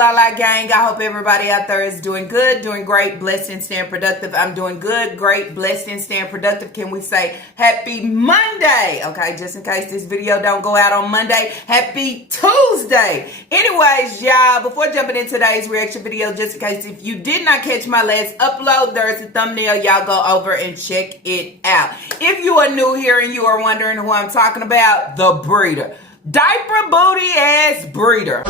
La La Gang. I hope everybody out there is doing good, doing great, blessed, and staying productive. I'm doing good, great, blessed, and staying productive. Can we say happy Monday? Okay, just in case this video don't go out on Monday, happy Tuesday. Anyways, y'all, before jumping into today's reaction video, just in case if you did not catch my last upload, there's a thumbnail. Y'all go over and check it out. If you are new here and you are wondering who I'm talking about, the breeder. Diaper booty ass breeder.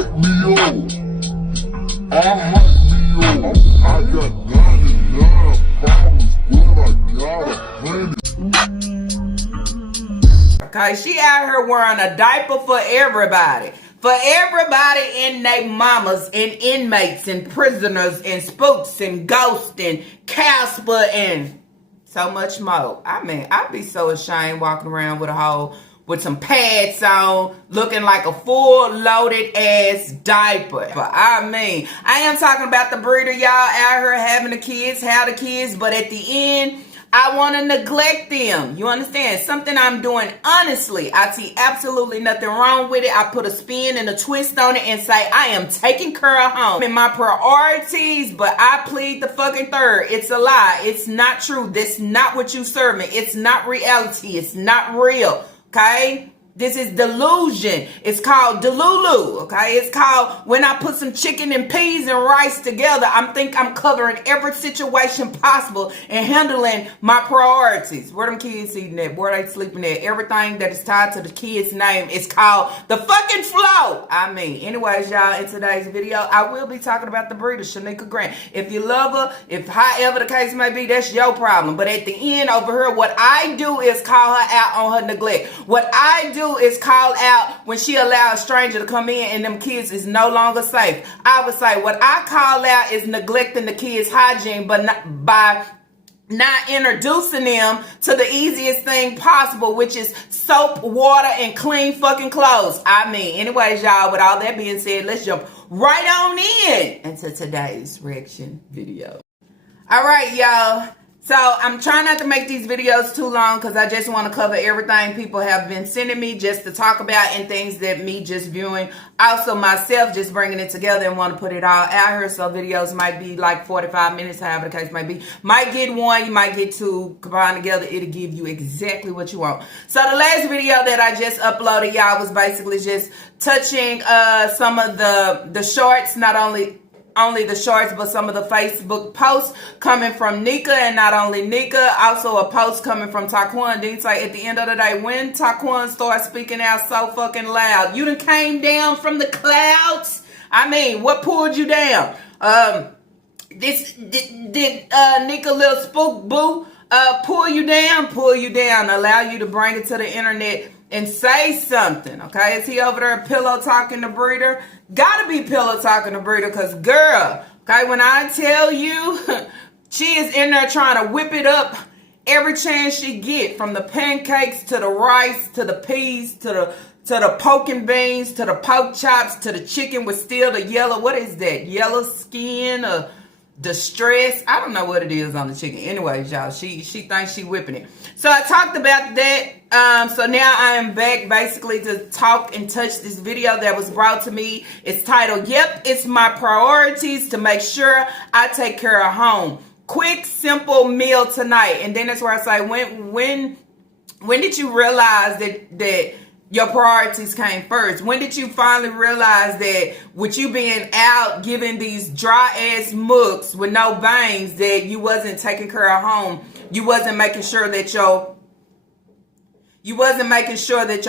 Okay, she out here wearing a diaper for everybody. For everybody and they mamas and inmates and prisoners and spooks and ghosts and Casper and so much more. I mean, I'd be so ashamed walking around with some pads on, looking like a full loaded ass diaper. But I mean, I am talking about the breeder, y'all out here having the kids, but at the end, I want to neglect them. You understand? Something I'm doing honestly. I see absolutely nothing wrong with it. I put a spin and a twist on it and say, I am taking care of home in my priorities, but I plead the fucking third. It's a lie. It's not true. That's not what you serve me. It's not reality. It's not real. Okay? This is delusion. It's called delulu. Okay? It's called when I put some chicken and peas and rice together, I'm covering every situation possible and handling my priorities. Where them kids eating at? Where they sleeping at? Everything that is tied to the kid's name is called the fucking flow. I mean, anyways, y'all, in today's video, I will be talking about the breeder, Shanika Grant. If you love her, if however the case may be, that's your problem. But at the end over here, what I do is call her out on her neglect. What I do is call out when she allows a stranger to come in and them kids is no longer safe. I would say what I call out is neglecting the kids' hygiene, but by not introducing them to the easiest thing possible, which is soap, water, and clean fucking clothes. I mean, anyways, y'all, with all that being said, let's jump right on into today's reaction video. All right, y'all. So I'm trying not to make these videos too long because I just want to cover everything people have been sending me just to talk about and things that me just viewing. Also myself just bringing it together and want to put it all out here. So videos might be like 45 minutes, however the case may be. Might get one, you might get two combined together. It'll give you exactly what you want. So the last video that I just uploaded, y'all, was basically just touching some of the shorts, not only the shorts, but some of the Facebook posts coming from Nika, and not only Nika, also a post coming from Taquan. Then say at the end of the day, when Taquan starts speaking out so fucking loud, you done came down from the clouds. I mean, what pulled you down? Did Nika little spook boo pull you down, allow you to bring it to the internet and say something? Okay, is he over there pillow talking to breeder? Gotta be pillow talking to breeder, because girl, okay, when I tell you she is in there trying to whip it up every chance she get, from the pancakes to the rice to the peas to the poking beans to the pork chops to the chicken with still the yellow, what is that, yellow skin or distress? I don't know what it is on the chicken. Anyways, y'all, she thinks she whipping it. So I talked about that. So now I am back basically to talk and touch this video that was brought to me. It's titled, Yep, It's My Priorities to Make Sure I Take Care of Home. Quick, simple meal tonight. And then that's where I say, when did you realize that your priorities came first? When did you finally realize that with you being out giving these dry ass mugs with no bangs, that you wasn't taking care of home? You wasn't making sure that your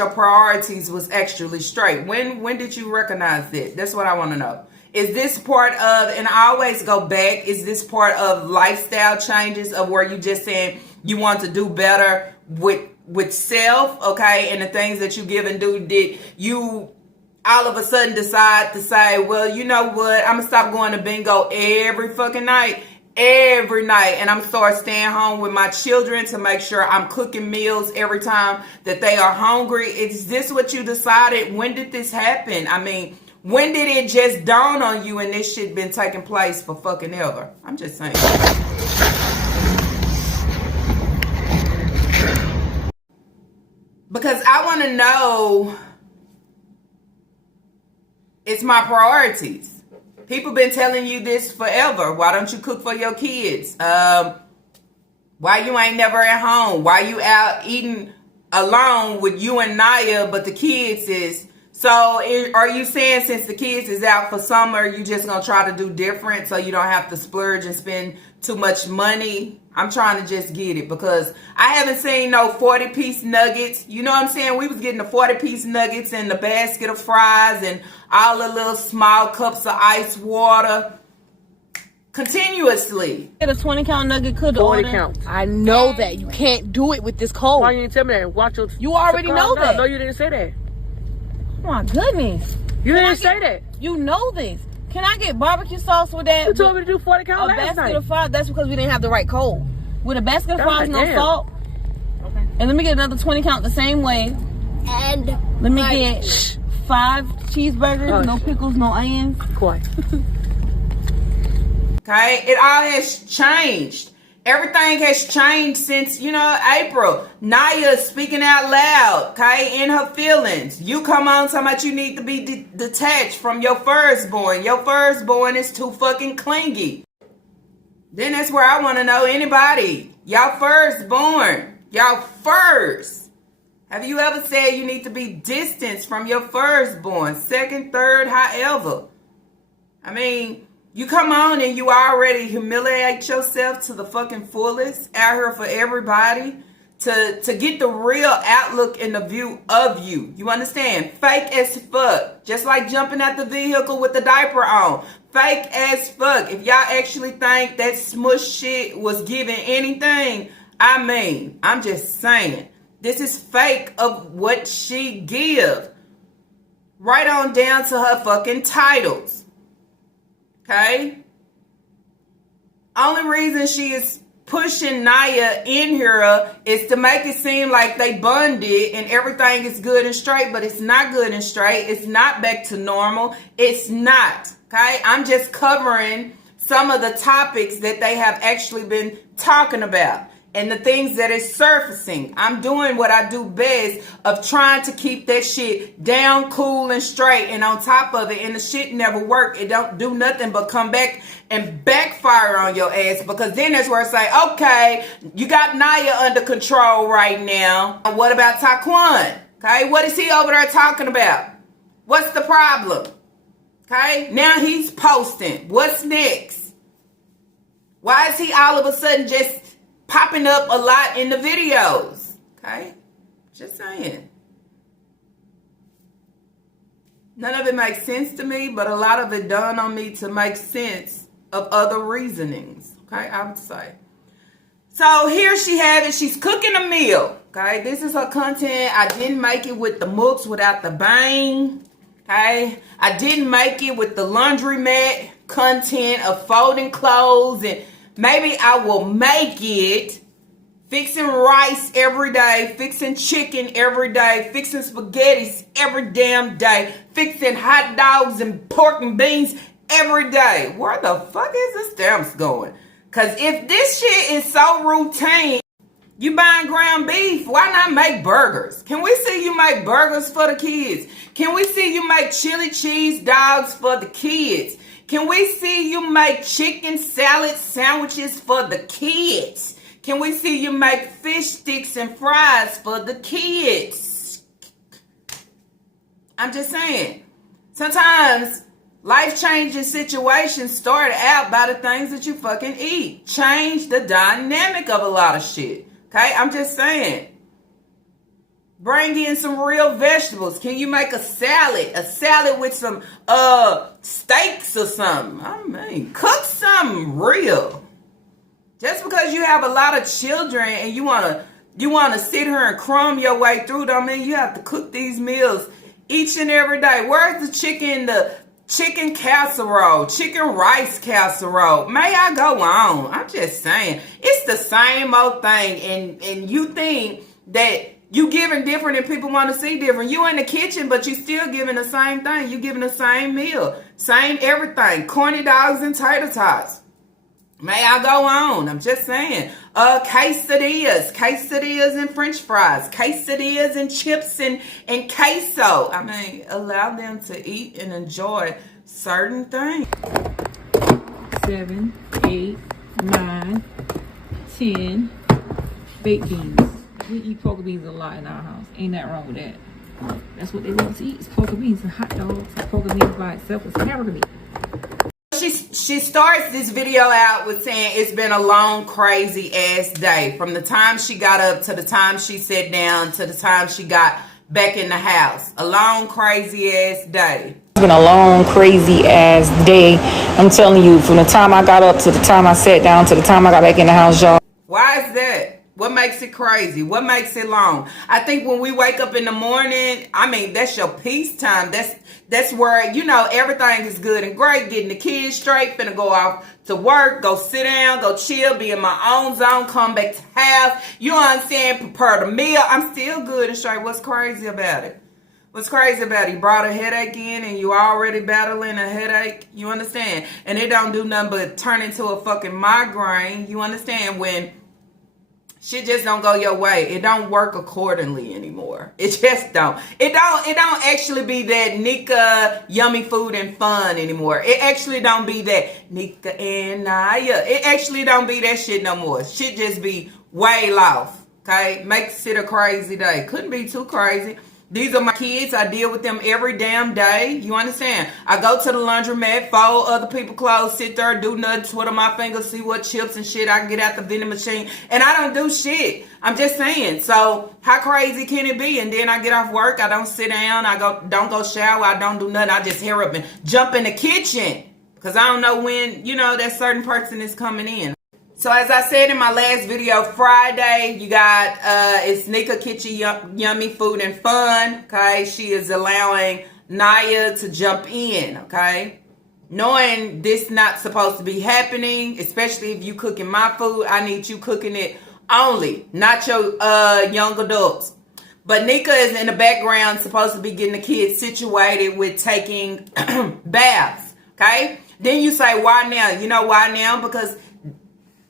priorities was actually straight. When did you recognize that? That's what I want to know. Is this part of, and I always go back, is this part of lifestyle changes, of where you just saying you want to do better with self, okay, and the things that you give and do? Did you all of a sudden decide to say, well, you know what, I'm gonna stop going to bingo every fucking night, and I'm gonna start staying home with my children to make sure I'm cooking meals every time that they are hungry? Is this what you decided? When did this happen? I mean, when did it just dawn on you and this shit been taking place for fucking ever? I'm just saying. Because I want to know, it's my priorities. People been telling you this forever. Why don't you cook for your kids? Why you ain't never at home? Why you out eating alone with you and Naya, but the kids is... So are you saying since the kids is out for summer, you just going to try to do different so you don't have to splurge and spend too much money? I'm trying to just get it because I haven't seen no 40-piece nuggets. You know what I'm saying? We was getting the 40-piece nuggets and the basket of fries and all the little small cups of ice water continuously. Get a 20-count nugget could 40 count. I know that. You can't do it with this cold. Why you didn't tell me that? Watch your... You already know that. No, you didn't say that. Oh my goodness. You didn't say that. You know this. Can I get barbecue sauce with that? You told me to do 40 count last night. A basket of fries. That's because we didn't have the right cold. With a basket of fries, no salt. Okay. And let me get another 20 count the same way. And let me get 5 cheeseburgers, no pickles, no onions. Quiet. Okay, it all has changed. Everything has changed since, April. Naya speaking out loud, okay, in her feelings. You come on talking about you need to be detached from your firstborn. Your firstborn is too fucking clingy. Then that's where I want to know, anybody, y'all firstborn, y'all first. Have you ever said you need to be distanced from your firstborn, second, third, however? I mean... You come on and you already humiliate yourself to the fucking fullest out here for everybody to get the real outlook and the view of you. You understand? Fake as fuck. Just like jumping out the vehicle with the diaper on. Fake as fuck. If y'all actually think that smush shit was giving anything, I mean, I'm just saying. This is fake of what she give. Right on down to her fucking titles. Okay? Only reason she is pushing Naya in here is to make it seem like they bonded and everything is good and straight, but it's not good and straight. It's not back to normal. It's not. Okay? I'm just covering some of the topics that they have actually been talking about and the things that is surfacing. I'm doing what I do best of trying to keep that shit down, cool, and straight, and on top of it, and the shit never work. It don't do nothing but come back and backfire on your ass, because then that's where I say, okay, you got Naya under control right now. What about Taquan? Okay, what is he over there talking about? What's the problem? Okay, now he's posting. What's next? Why is he all of a sudden just popping up a lot in the videos? Okay, just saying. None of it makes sense to me, but a lot of it dawned on me to make sense of other reasonings. Okay, I would say. So here she have it. She's cooking a meal. Okay, this is her content. I didn't make it with the mooks without the bang. Okay, I didn't make it with the laundromat content of folding clothes, and maybe I will make it fixing rice every day, fixing chicken every day, fixing spaghettis every damn day, fixing hot dogs and pork and beans every day. Where the fuck is the stamps going? Because if this shit is so routine, you buying ground beef, why not make burgers? Can we see you make burgers for the kids? Can we see you make chili cheese dogs for the kids? Can we see you make chicken salad sandwiches for the kids? Can we see you make fish sticks and fries for the kids? I'm just saying. Sometimes life-changing situations start out by the things that you fucking eat. Change the dynamic of a lot of shit. Okay? I'm just saying. Bring in some real vegetables. Can you make a salad? A salad with some steaks or something. I mean, cook something real. Just because you have a lot of children and you wanna sit here and crumb your way through them, I mean, you have to cook these meals each and every day. Where's the chicken casserole, chicken rice casserole? May I go on? I'm just saying. It's the same old thing, and you think that you giving different and people want to see different. You in the kitchen, but you still giving the same thing. You giving the same meal, same everything. Corny dogs and tater tots. May I go on? I'm just saying. Quesadillas and french fries. Quesadillas and chips and queso. I mean, allow them to eat and enjoy certain things. 7, 8, 9, 10 baked beans. We eat poker beans a lot in our house. Ain't that wrong with that? That's what they love to eat. It's poker beans and hot dogs. Poker beans by itself is hamburger meat. She starts this video out with saying it's been a long, crazy ass day. From the time she got up to the time she sat down to the time she got back in the house. A long, crazy ass day. It's been a long, crazy ass day. I'm telling you, from the time I got up to the time I sat down to the time I got back in the house, y'all. Why is that? What makes it crazy? What makes it long? I think when we wake up in the morning, I mean, that's your peace time. That's where, you know, everything is good and great. Getting the kids straight, finna go off to work, go sit down, go chill, be in my own zone, come back to house. You know what I'm saying? Prepare the meal. I'm still good and straight. What's crazy about it? What's crazy about it? You brought a headache in and you already battling a headache. You understand? And it don't do nothing but turn into a fucking migraine. You understand? When shit just don't go your way. It don't work accordingly anymore. It just don't. It don't actually be that Nika yummy food and fun anymore. It actually don't be that Nika and Naya. It actually don't be that shit no more. Shit just be way off. Okay? Makes it a crazy day. Couldn't be too crazy. These are my kids. I deal with them every damn day. You understand? I go to the laundromat, fold other people's clothes, sit there, do nothing, twiddle my fingers, see what chips and shit I can get out the vending machine. And I don't do shit. I'm just saying. So how crazy can it be? And then I get off work. I don't sit down. Don't go shower. I don't do nothing. I just hair up and jump in the kitchen. Because I don't know when, you know, that certain person is coming in. So as I said in my last video, Friday, you got, it's Nika Kitchen Yummy Food and Fun, okay? She is allowing Naya to jump in, okay? Knowing this not supposed to be happening, especially if you cooking my food, I need you cooking it only, not your young adults. But Nika is in the background supposed to be getting the kids situated with taking baths, okay? Then you say, why now? You know why now? Because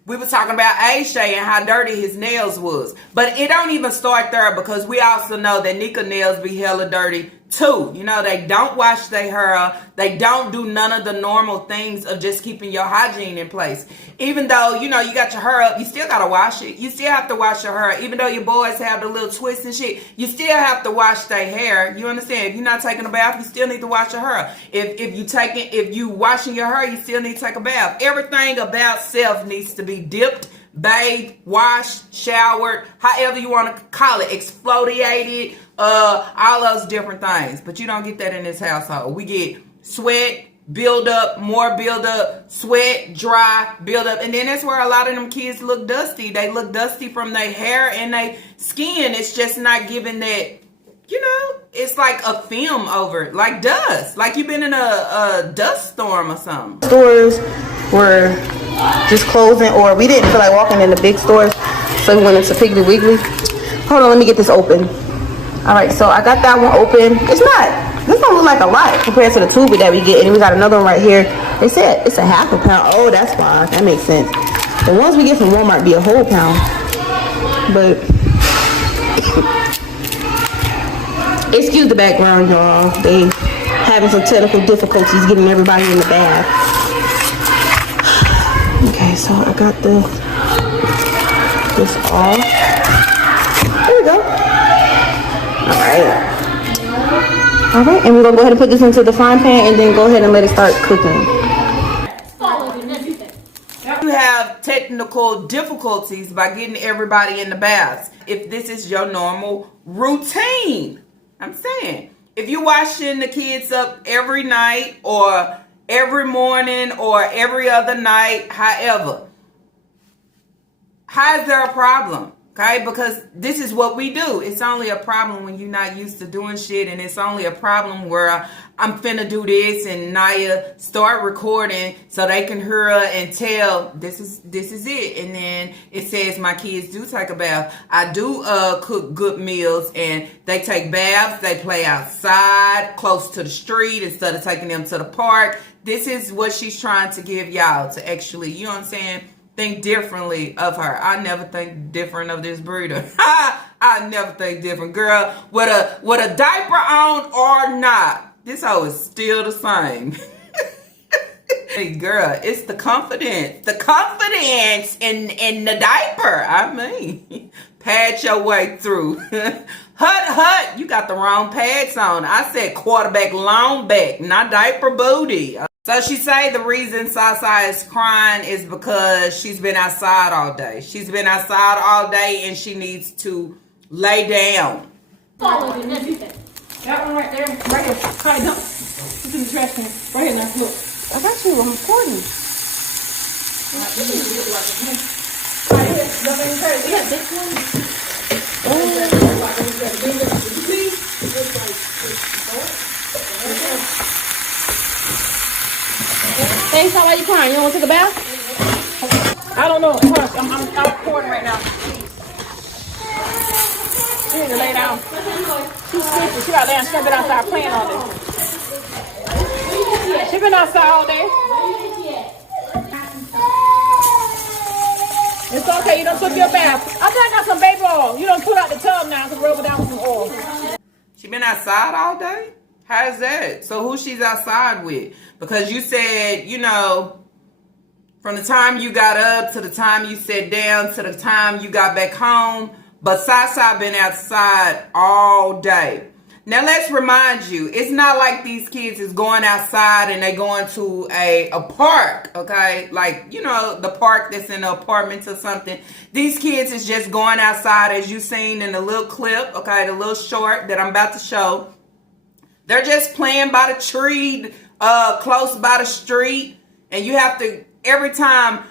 we were talking about AJ and how dirty his nails was. But it don't even start there because we also know that Nika nails be hella dirty too. You know, they don't wash their hair. They don't do none of the normal things of just keeping your hygiene in place. Even though, you know, you got your hair up, you still got to wash it. You still have to wash your hair. Even though your boys have the little twists and shit, you still have to wash their hair. You understand? If you're not taking a bath, you still need to wash your hair. If you washing your hair, you still need to take a bath. Everything about self needs to be dipped, bathed, washed, showered, however you want to call it, exfoliated, all those different things. But you don't get that in this household. We get sweat, build up, more build up, sweat, dry, build up. And then that's where a lot of them kids look dusty. They look dusty from their hair and their skin. It's just not giving that, you know, it's like a film over it, like dust. Like you've been in a dust storm or something. Stores were just closing, or we didn't feel like walking in the big stores, so we went into Piggly Wiggly. Hold on, let me get this open. All right, so I got that one open. This don't look like a lot compared to the tube that we get, and we got another one right here. They said it's a half a pound. Oh, that's fine. That makes sense. The ones we get from Walmart be a whole pound, but excuse the background, y'all. They having some technical difficulties getting everybody in the bath. Okay, so I got this off. There we go. All right, and we're gonna go ahead and put this into the frying pan and then go ahead and let it start cooking. You have technical difficulties by getting everybody in the baths. If this is your normal routine, I'm saying, if you're washing the kids up every night or every morning or every other night, however, how is there a problem? Okay, because this is what we do. It's only a problem when you're not used to doing shit, and it's only a problem where I'm finna do this and Naya start recording so they can hear her and tell this is it. And then it says my kids do take a bath. I do cook good meals, and they take baths. They play outside close to the street instead of taking them to the park. This is what she's trying to give y'all to actually, you know what I'm saying, think differently of her. I never think different of this breeder. I never think different. Girl, with a diaper on or not, this hoe is still the same. Hey, girl, it's the confidence. The confidence in the diaper. I mean, pad your way through. Hut, you got the wrong pads on. I said quarterback long back, not diaper booty. So she say the reason Sasa is crying is because she's been outside all day. She's been outside all day and she needs to lay down. That one right there, right here. Hi, no. It's in the trash can. Right here now, look. I got you. I'm recording. Hey, so why you crying? You don't want to take a bath? I don't know. I'm recording right now. She need to lay down. She's sleepy. She got down. She's been outside playing all day. She been outside all day. It's okay. You don't took your bath. I think I got some baby oil. You don't pull out the tub now to rub it down with some oil. She been outside all day? How's that? So who she's outside with? Because you said, you know, from the time you got up to the time you sat down to the time you got back home, but Sasa been outside all day. Now let's remind you, it's not like these kids is going outside and they going to a park, okay? Like, you know, the park that's in the apartments or something. These kids is just going outside, as you seen in the little clip, okay, the little short that I'm about to show. They're just playing by the tree, close by the street. And you have to, every time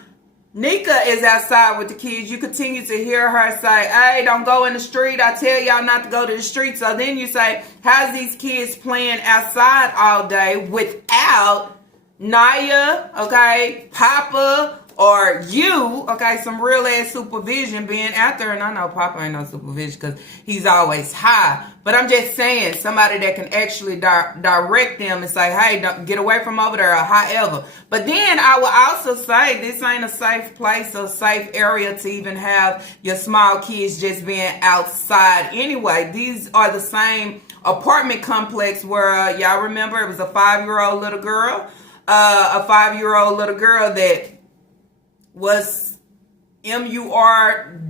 Nika is outside with the kids, you continue to hear her say, hey, don't go in the street. I tell y'all not to go to the street. So then you say, how's these kids playing outside all day without Naya, okay, Papa, or you, okay, some real ass supervision being out there. And I know Papa ain't no supervision because he's always high. But I'm just saying, somebody that can actually direct them and say, hey, don't get away from over there or however. But then I will also say this ain't a safe place or safe area to even have your small kids just being outside anyway. These are the same apartment complex where, y'all remember, it was a 5-year-old little girl. A 5-year-old little girl that was MURDER.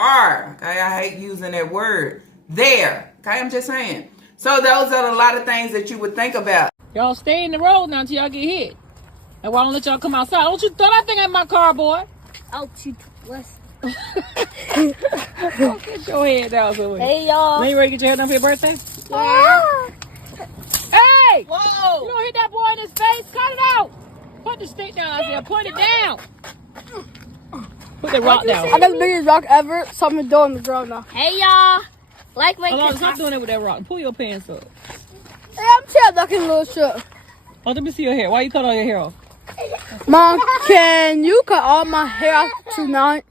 Okay, I hate using that word. There. Okay, I'm just saying. So those are a lot of things that you would think about. Y'all stay in the road now until y'all get hit. And why don't let y'all come outside? Don't you throw that thing at my car, boy. I'll shoot less. Don't get your head down somewhere. Hey, y'all. Now you ready to get your head down for your birthday? Yeah. Hey! Whoa. You don't hit that boy in his face? Cut it out. Put the stick down out there. Put it down. Put the rock down. I got the biggest rock ever, so I'm gonna throw on the ground now. Hey, y'all. Like my Hold on, stop doing that with that rock. Pull your pants up. Hey, I'm chill ducking a little shit. Oh, let me see your hair. Why you cut all your hair off? Mom, can you cut all my hair off tonight?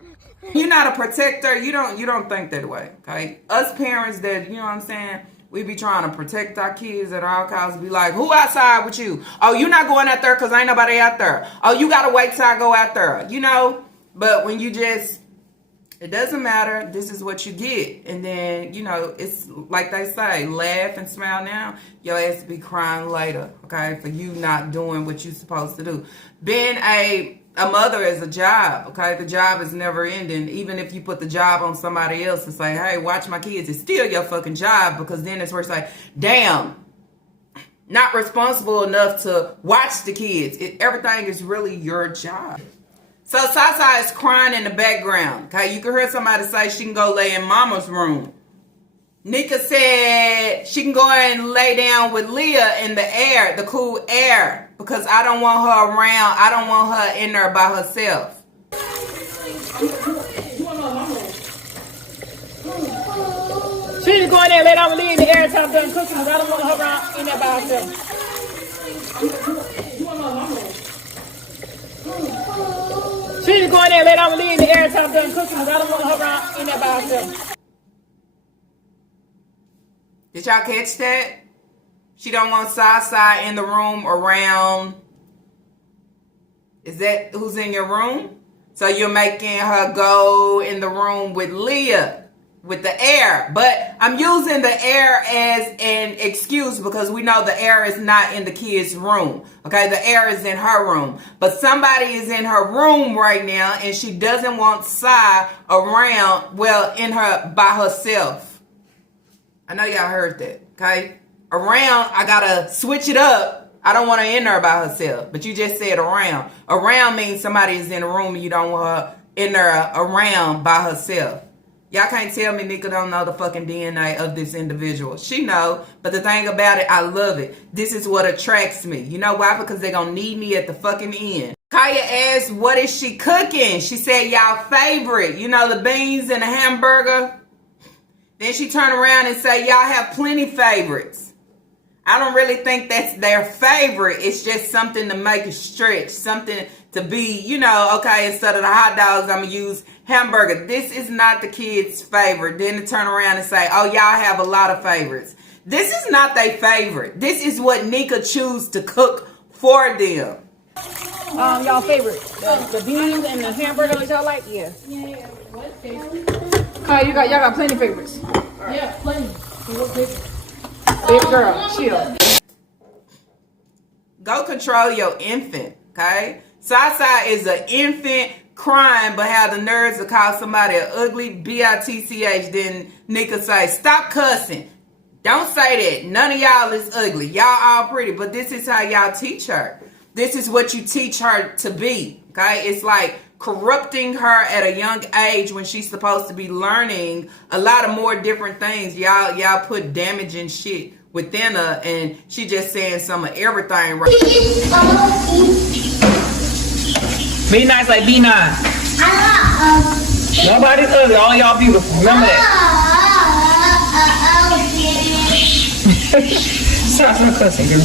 You're not a protector. You don't think that way, okay? Us parents that, you know what I'm saying, we be trying to protect our kids at all costs. Be like, who outside with you? Oh, you not going out there because ain't nobody out there. Oh, you got to wait till I go out there. You know? But when you just, it doesn't matter. This is what you get. And then, you know, it's like they say, laugh and smile now. Your ass be crying later, okay, for you not doing what you're supposed to do. Being a mother is a job, okay? The job is never ending. Even if you put the job on somebody else and say, hey, watch my kids, it's still your fucking job, because then it's where it's like, damn, not responsible enough to watch the kids. Everything is really your job. So Sasa is crying in the background, okay? You can hear somebody say she can go lay in mama's room. Nika said she can go and lay down with Leah in the air, the cool air, because I don't want her around. I don't want her in there by herself. She need to go in there and lay down with Leah in the air until I'm done cooking, because I don't want her around in there by herself. She need to go in there and lay down with Leah in the air until I'm done cooking, because I don't want her around in there by herself. Did y'all catch that? She don't want Sasa in the room around. Is that who's in your room? So you're making her go in the room with Leah with the air, but I'm using the air as an excuse because we know the air is not in the kid's room. Okay, the air is in her room, but somebody is in her room right now and she doesn't want Sai around, well, in her by herself. I know y'all heard that. Okay, around, I gotta switch it up. I don't want her in there by herself, but you just said around. Around means somebody is in the room and you don't want her in there around by herself. Y'all can't tell me Nika don't know the fucking DNA of this individual. She know, but the thing about it, I love it. This is what attracts me. You know why? Because they're gonna need me at the fucking end. Kaya asked, what is she cooking? She said, y'all favorite. You know, the beans and the hamburger. Then she turned around and said, y'all have plenty favorites. I don't really think that's their favorite. It's just something to make it stretch. Something to be, you know, okay, instead of the hot dogs, I'm going to use hamburger. This is not the kids' favorite. Then to turn around and say, oh, y'all have a lot of favorites. This is not their favorite. This is what Nika choose to cook for them. Y'all favorite? The beans and the hamburger that y'all like? Yeah. Yeah. What favorite? Y'all got plenty of favorites. Yeah, plenty. What favorite? Big girl, chill. Go control your infant, okay? Sasa is an infant crying, but have the nerves to call somebody an ugly bitch. Then Nika say, stop cussing. Don't say that. None of y'all is ugly. Y'all all pretty, but this is how y'all teach her. This is what you teach her to be, okay? It's like corrupting her at a young age when she's supposed to be learning a lot of more different things. Y'all put damaging shit within her, and she just saying some of everything right. Be nice like be nice. Nobody's ugly. All y'all beautiful. Remember that. Stop no cussing, girl.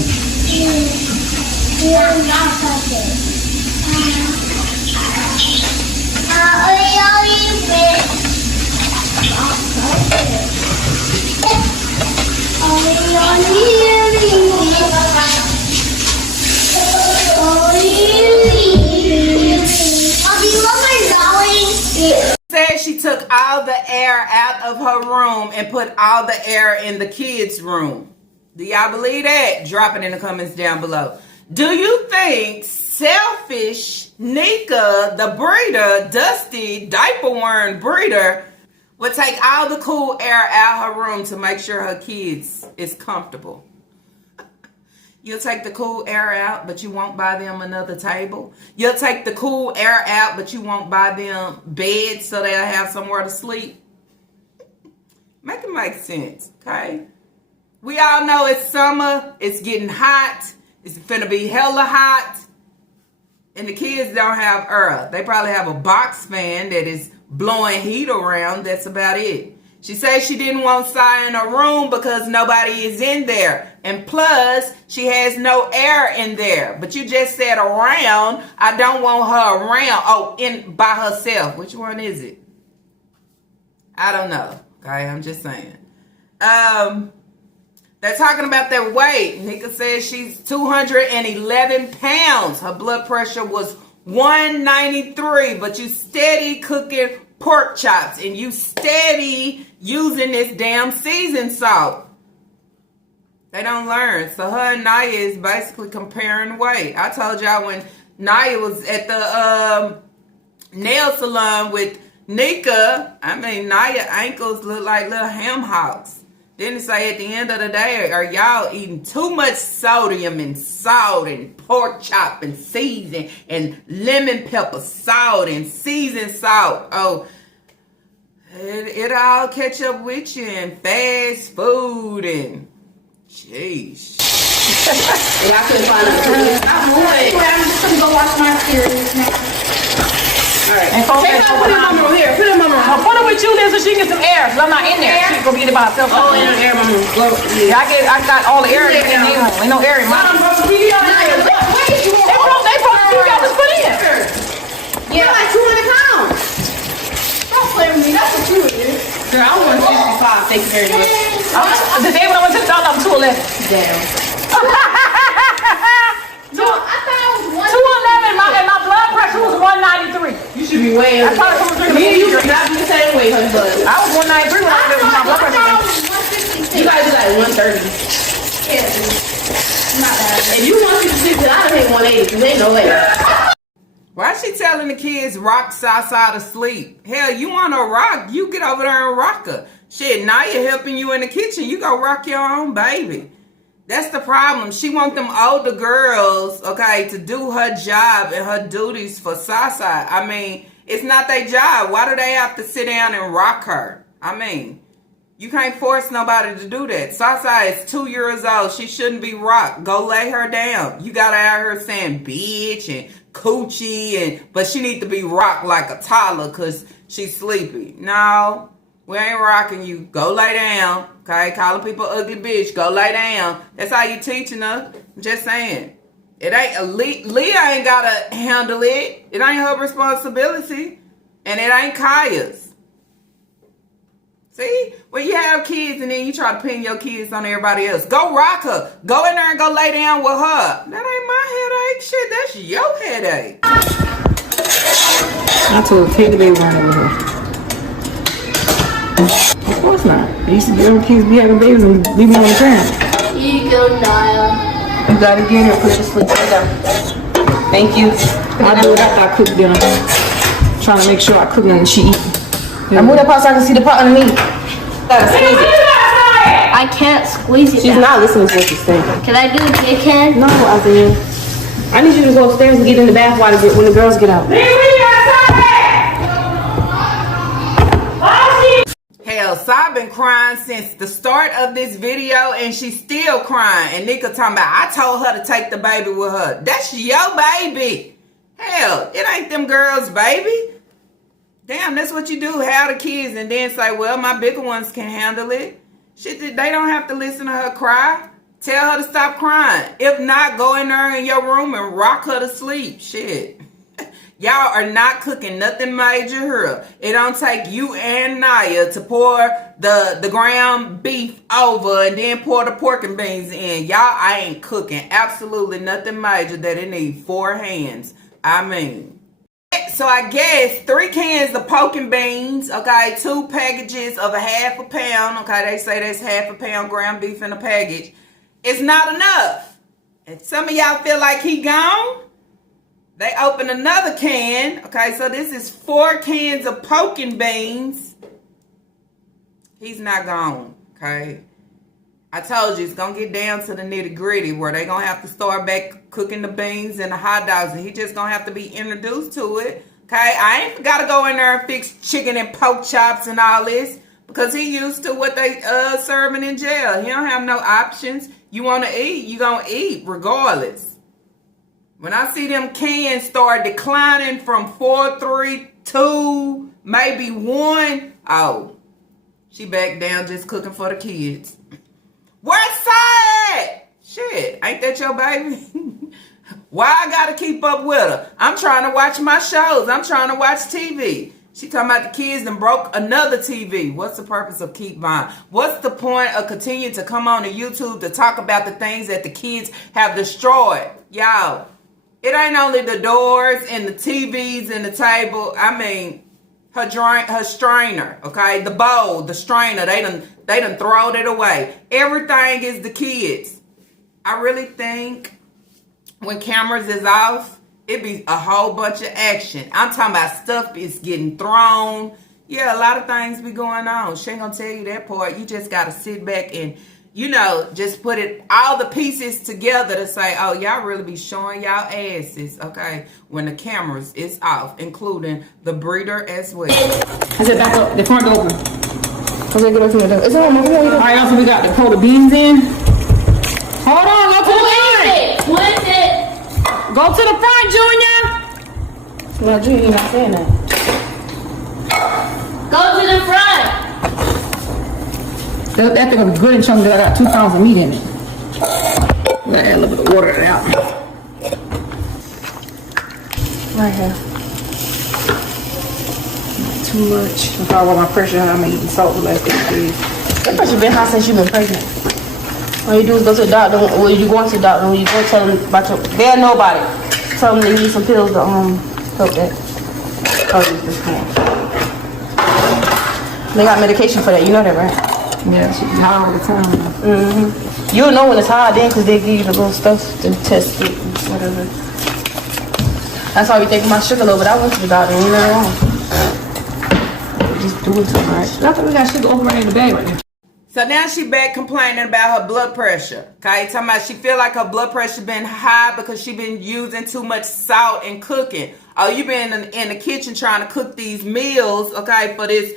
Said she took all the air out of her room and put all the air in the kids' room. Do y'all believe that? Drop it in the comments down below. Do you think selfish Nika, the breeder, Dusty, diaper-wearing breeder, would take all the cool air out her room to make sure her kids is comfortable? You'll take the cool air out, but you won't buy them another table. You'll take the cool air out, but you won't buy them beds so they'll have somewhere to sleep. Make it make sense, okay? We all know it's summer. It's getting hot. It's finna be hella hot. And the kids don't have air. They probably have a box fan that is blowing heat around. That's about it. She says she didn't want Sai in her room because nobody is in there. And plus, she has no air in there. But you just said around. I don't want her around. Oh, in by herself. Which one is it? I don't know. Okay, I'm just saying. They're talking about their weight. Nika says she's 211 pounds. Her blood pressure was 193. But you steady cooking pork chops and you steady using this damn seasoned salt. They don't learn. So her and Naya is basically comparing weight. I told y'all when Naya was at the nail salon with Nika, I mean, Naya ankles look like little ham hocks. Then it say at the end of the day, are y'all eating too much sodium and salt and pork chop and season and lemon pepper salt and seasoned salt? Oh, it all catch up with you and fast food and jeez. Y'all couldn't find us. I'm just gonna go watch my series now. Alright. Put it in my room here. Put it in my room. Put it with you there so she can get some air. Cause I'm not in there. She's gonna be in by herself. Oh, in the air, my room. Yeah, I got all the air in there. Ain't no air in mine. They broke. You got to put in. Yeah, like 200 pounds. Don't play with me. That's what you is. Girl, I want 65. Thank you very much. The day when I went to the doctor, I'm 211. Damn. No, I thought I was 211 and my blood pressure was 193. You should be way over. I probably come Me and you should not be the same way. wait, honey, but I was 193 when I was with my blood pressure. You gotta do like 130. If you 166, then I done hit 180, because ain't no way. Why she telling the kids rock Sasa to sleep? Hell, you want to rock, you get over there and rock her. Shit, now you're helping you in the kitchen. You go rock your own baby. That's the problem. She want them older girls, okay, to do her job and her duties for Sasa. I mean, it's not their job. Why do they have to sit down and rock her? I mean, you can't force nobody to do that. Sasa is 2 years old. She shouldn't be rocked. Go lay her down. You got her saying bitch and coochie, but she need to be rocked like a toddler because she's sleepy. No, we ain't rocking you. Go lay down. Okay, calling people ugly bitch. Go lay down. That's how you teaching her. I'm just saying. It ain't Leah ain't gotta handle it. It ain't her responsibility. And it ain't Kaya's. See? When you have kids and then you try to pin your kids on everybody else. Go rock her. Go in there and go lay down with her. That ain't my headache. Shit, that's your headache. I told Katie they run with her. Of course not. These young kids be having babies and leave them on the ground. You go, Niall. You gotta get her, put her to sleep. Thank you. I do it after I cook dinner. Trying to make sure I cook and she eat. I move that pot so I can see the pot underneath. I can't squeeze it. She's not listening to what you're saying. Can I do it again? No, Isaiah. I need you to go upstairs and get in the bath when the girls get out. Hell, Sai been crying since the start of this video and she's still crying. And Nika talking about, I told her to take the baby with her. That's your baby. Hell, it ain't them girls' baby. Damn, that's what you do. Have the kids and then say, well, my bigger ones can handle it. Shit, they don't have to listen to her cry. Tell her to stop crying. If not, go in there in your room and rock her to sleep. Shit. Y'all are not cooking nothing major here. It don't take you and Naya to pour the ground beef over and then pour the pork and beans in. Y'all ain't cooking absolutely nothing major that it need 4 hands. I mean. So I guess 3 cans of pork and beans, okay, 2 packages of a ½ a pound, okay, they say that's ½ a pound ground beef in a package. It's not enough. And some of y'all feel like he gone. They open another can, okay, so this is 4 cans of pork and beans. He's not gone, okay. I told you it's going to get down to the nitty gritty where they going to have to start back cooking the beans and the hot dogs. And he just going to have to be introduced to it. Okay, I ain't got to go in there and fix chicken and pork chops and all this. Because he used to what they serving in jail. He don't have no options. You want to eat, you going to eat regardless. When I see them cans start declining from 4, 3, 2, maybe 1. Oh, she back down just cooking for the kids. Where's Sai? Shit, ain't that your baby? Why I gotta keep up with her? I'm trying to watch my shows. I'm trying to watch TV. She talking about the kids and broke another TV. What's the purpose of keep buying? What's the point of continuing to come on to YouTube to talk about the things that the kids have destroyed? Y'all, it ain't only the doors and the TVs and the table. I mean, her strainer, okay? The bowl, the strainer, they done throwed it away. Everything is the kids. I really think when cameras is off, it be a whole bunch of action. I'm talking about stuff is getting thrown. Yeah, a lot of things be going on. She ain't gonna tell you that part. You just gotta sit back and, you know, just put it all the pieces together to say, oh, y'all really be showing y'all asses, okay, when the cameras is off, including the breeder as well. I said back up, the front door open. Okay, get up here. Is it on my phone? All right, also we got to pour the beans in. Hold on, go to the front. Who is it? Go to the front, Junior. No, Junior, you're not saying that. Go to the front. That thing will be good and chunky. I got 2 pounds of meat in it. I'm gonna add a little bit of water to it out. Right here. Not too much. If I want my pressure, I'm eating salt the last 8 days. That pressure been high since you've been pregnant. All you do is go to the doctor. Well, you go to the doctor when you go tell them about your. They'll know about it. Tell them they need some pills to help that. Oh, this can. They got medication for that. You know that, right? Yeah, she high all the time. Mm-hmm. You'll know when it's high then because they give you the little stuff to test it and whatever. That's why we taking my sugar low, but I went to the doctor and ain't nothing wrong. Just doing too much. I thought we got sugar over in the bag right now. So now she back complaining about her blood pressure. Okay, talking about she feel like her blood pressure been high because she been using too much salt and cooking. Oh, you been in the kitchen trying to cook these meals, okay, for this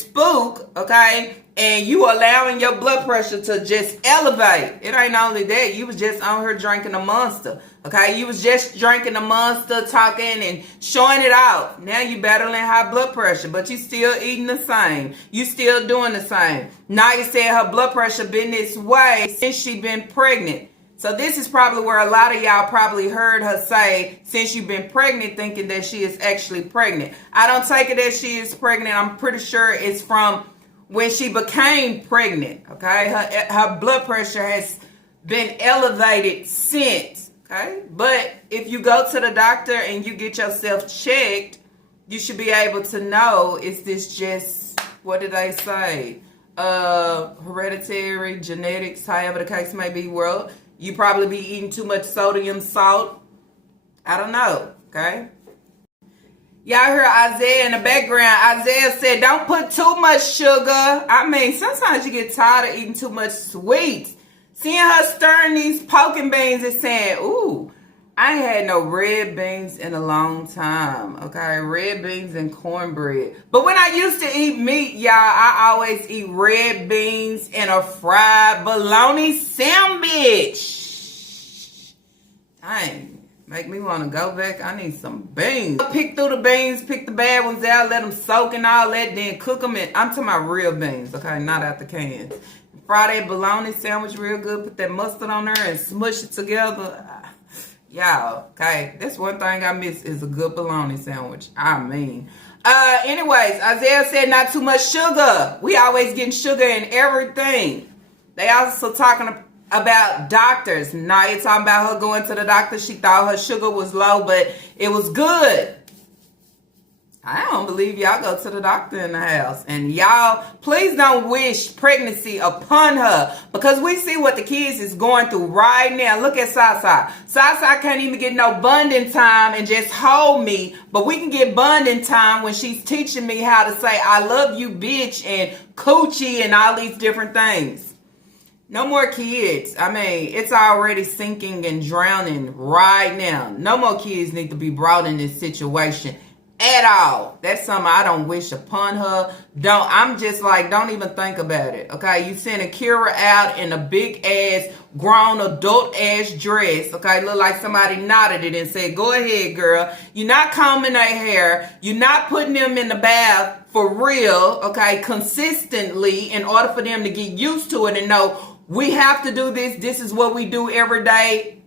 spook, okay, and you allowing your blood pressure to just elevate. It ain't only that, you was just on her drinking a Monster, okay? You was just drinking a Monster, talking and showing it off. Now you battling high blood pressure, but you still eating the same. You still doing the same. Naya said her blood pressure been this way since she been pregnant. So this is probably where a lot of y'all probably heard her say, since you've been pregnant, thinking that she is actually pregnant. I don't take it that she is pregnant. I'm pretty sure it's from when she became pregnant, okay? Her blood pressure has been elevated since, okay? But if you go to the doctor and you get yourself checked, you should be able to know, is this just, what did they say? Hereditary, genetics, however the case may be, world. You probably be eating too much sodium, salt. I don't know, okay? Y'all heard Isaiah in the background. Isaiah said, don't put too much sugar. I mean, sometimes you get tired of eating too much sweets. Seeing her stirring these poking beans and saying, ooh, I ain't had no red beans in a long time, okay? Red beans and cornbread. But when I used to eat meat, y'all, I always eat red beans and a fried bologna sandwich. Dang, make me want to go back. I need some beans. Pick through the beans, pick the bad ones out, let them soak and all that, then cook them. I'm talking about real beans, okay? Not out the cans. Fry that bologna sandwich real good, put that mustard on there and smush it together. Y'all, okay, that's one thing I miss is a good bologna sandwich. I mean, anyways, Isaiah said not too much sugar. We always getting sugar in everything. They also talking about doctors. Now you're talking about her going to the doctor. She thought her sugar was low, but it was good. I don't believe y'all go to the doctor in the house. And y'all, please don't wish pregnancy upon her. Because we see what the kids is going through right now. Look at Sasa. Sasa can't even get no bonding time and just hold me. But we can get bonding time when she's teaching me how to say, I love you, bitch, and coochie and all these different things. No more kids. I mean, it's already sinking and drowning right now. No more kids need to be brought in this situation at all. That's something I don't wish upon her. I'm just like, don't even think about it. Okay, you sending Kira out in a big ass, grown adult ass dress. Okay, look like somebody knotted it and said, go ahead, girl. You're not combing their hair. You're not putting them in the bath for real, okay, consistently in order for them to get used to it and know we have to do this. This is what we do every day.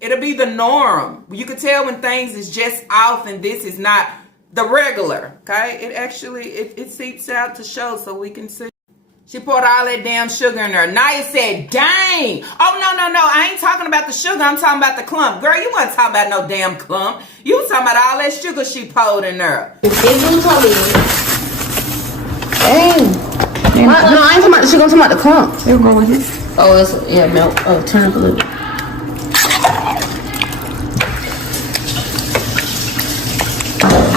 It'll be the norm. You can tell when things is just off and this is not the regular, okay? It actually, it seeps out to show so we can see. She poured all that damn sugar in there. Naya said, dang. Oh, no. I ain't talking about the sugar. I'm talking about the clump. Girl, you wasn't talking about no damn clump. You was talking about all that sugar she poured in there. Dang. No, I ain't talking about the sugar. I'm talking about the clump. It'll go with it. Oh, it's, yeah, milk. Oh, turn up a little bit.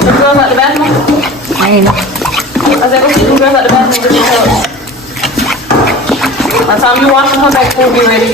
The girls at the bathroom? I ain't know. I said, go see the girls at the bathroom. Get your help. By the time you washing her back, we'll be ready.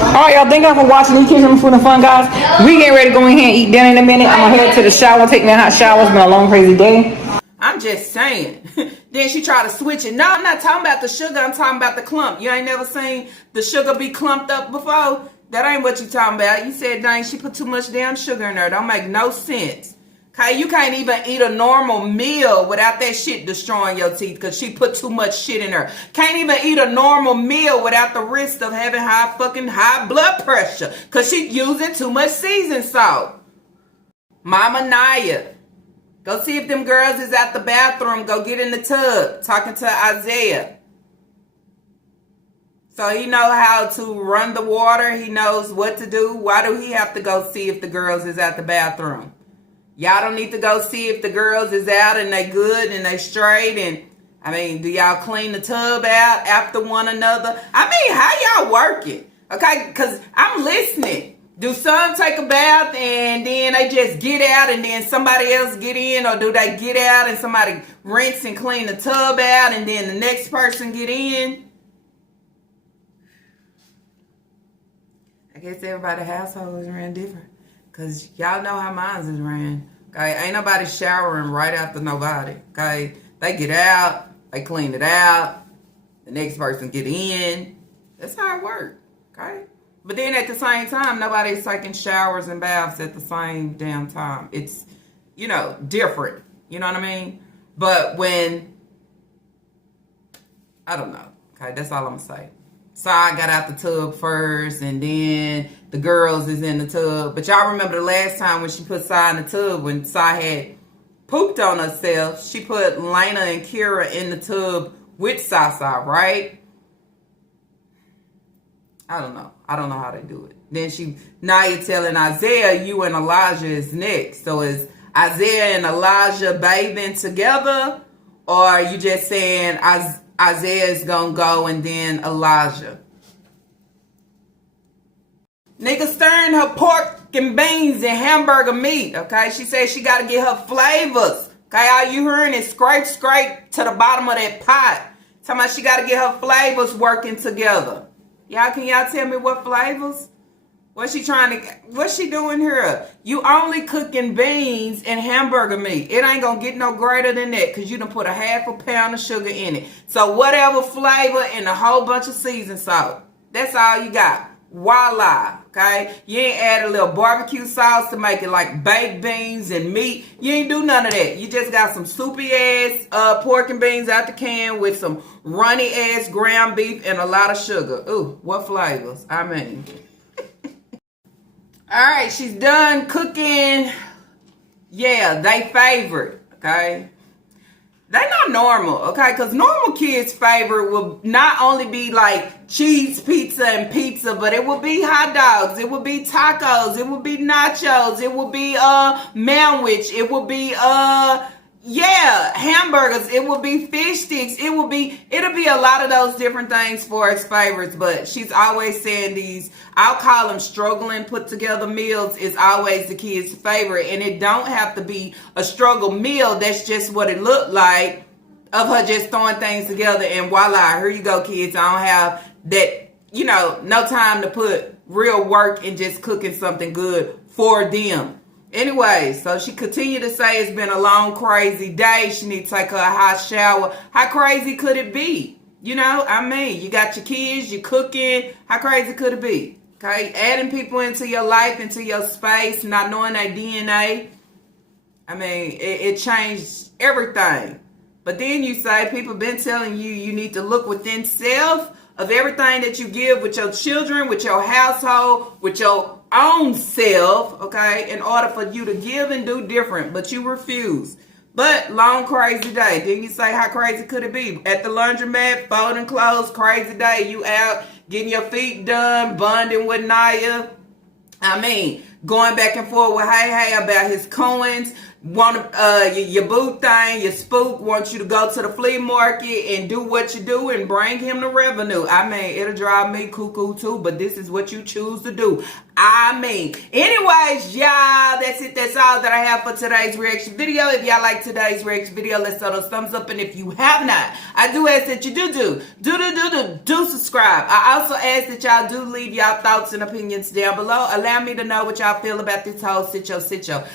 Alright, y'all, thank y'all for watching these Kitchen Food and Fun, guys. We getting ready to go in here and eat dinner in a minute. I'm gonna head to the shower, take me a hot shower. It's been a long, crazy day. I'm just saying. Then she tried to switch it. No, I'm not talking about the sugar. I'm talking about the clump. You ain't never seen the sugar be clumped up before? That ain't what you talking about. You said, dang, she put too much damn sugar in there. Don't make no sense. Okay, you can't even eat a normal meal without that shit destroying your teeth because she put too much shit in her. Can't even eat a normal meal without the risk of having high blood pressure because she using too much seasoned salt. Mama Naya, go see if them girls is at the bathroom. Go get in the tub. Talking to Isaiah. So he know how to run the water. He knows what to do. Why do he have to go see if the girls is at the bathroom? Y'all don't need to go see if the girls is out and they good and they straight. And I mean, do y'all clean the tub out after one another? I mean, how y'all working? Okay, because I'm listening. Do some take a bath and then they just get out and then somebody else get in? Or do they get out and somebody rinse and clean the tub out and then the next person get in? I guess everybody's household is ran different. Because y'all know how mine is ran. Okay, ain't nobody showering right after nobody. Okay, they get out, they clean it out, the next person get in. That's how it works. Okay, but then at the same time, nobody's taking showers and baths at the same damn time. It's, you know, different. You know what I mean? But when, I don't know. Okay, that's all I'm gonna say. Sai got out the tub first, and then the girls is in the tub. But y'all remember the last time when she put Sai in the tub, when Sai had pooped on herself, she put Lena and Kira in the tub with Sai, right? I don't know. I don't know how they do it. Then now you're telling Isaiah you and Elijah is next. So is Isaiah and Elijah bathing together? Or are you just saying Isaiah is going to go and then Elijah? Nigga stirring her pork and beans and hamburger meat, okay? She said she got to get her flavors, okay? All you hearing is scrape to the bottom of that pot. Talking about she got to get her flavors working together. Can y'all tell me what flavors? What's she doing here? You only cooking beans and hamburger meat. It ain't gonna get no greater than that because you done put a half a pound of sugar in it. So whatever flavor and a whole bunch of season salt. That's all you got. Voila, okay? You ain't add a little barbecue sauce to make it like baked beans and meat. You ain't do none of that. You just got some soupy ass pork and beans out the can with some runny ass ground beef and a lot of sugar. Ooh, what flavors? I mean. All right, she's done cooking. Yeah, they favorite, okay? They're not normal, okay? Because normal kids' favorite will not only be like cheese pizza and pizza, but it will be hot dogs. It will be tacos. It will be nachos. It will be sandwich. It will be hamburgers. It will be fish sticks. It'll be a lot of those different things for its favorites. But she's always saying these, I'll call them struggling put together meals is always the kids' favorite. And it don't have to be a struggle meal. That's just what it looked like of her just throwing things together. And voila, here you go, kids. I don't have that, no time to put real work in just cooking something good for them. Anyway, so she continued to say it's been a long, crazy day. She needs to take her a hot shower. How crazy could it be? You got your kids, you're cooking. How crazy could it be? Okay, adding people into your life, into your space, not knowing their DNA. It changed everything. But then you say people been telling you need to look within self of everything that you give with your children, with your household, with your own self, okay, in order for you to give and do different, but you refuse. But long, crazy day. Then you say, how crazy could it be? At the laundromat, folding clothes, crazy day. You out getting your feet done, bonding with Naya. Going back and forth with Hey about his coins. Your boo thing, your spook wants you to go to the flea market and do what you do and bring him the revenue. It'll drive me cuckoo too, but this is what you choose to do. Anyways, y'all, that's it. That's all that I have for today's reaction video. If y'all like today's reaction video, let's throw those thumbs up. And if you have not, I do ask that you do subscribe. I also ask that y'all do leave y'all thoughts and opinions down below. Allow me to know what y'all feel about this whole sit-yo.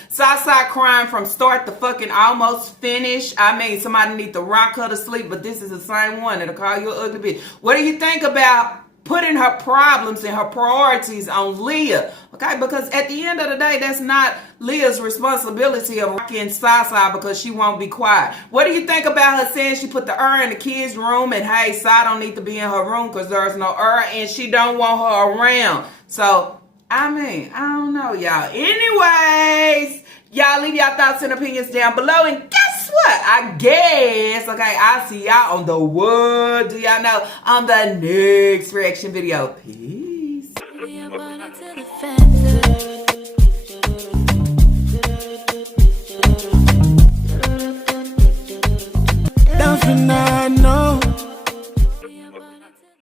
Side crime from start to fucking almost finish. Somebody need to rock her to sleep, but this is the same one that'll call you an ugly bitch. What do you think about putting her problems and her priorities on Leah? Okay, because at the end of the day, that's not Leah's responsibility of rocking Sai because she won't be quiet. What do you think about her saying she put the in the kids' room and hey, Sai don't need to be in her room because there's no and she don't want her around? So, I don't know, y'all. Anyways, y'all leave y'all thoughts and opinions down below. And guess what? I guess, okay, I'll see y'all on the what do y'all know on the next reaction video. Peace. nothing I know.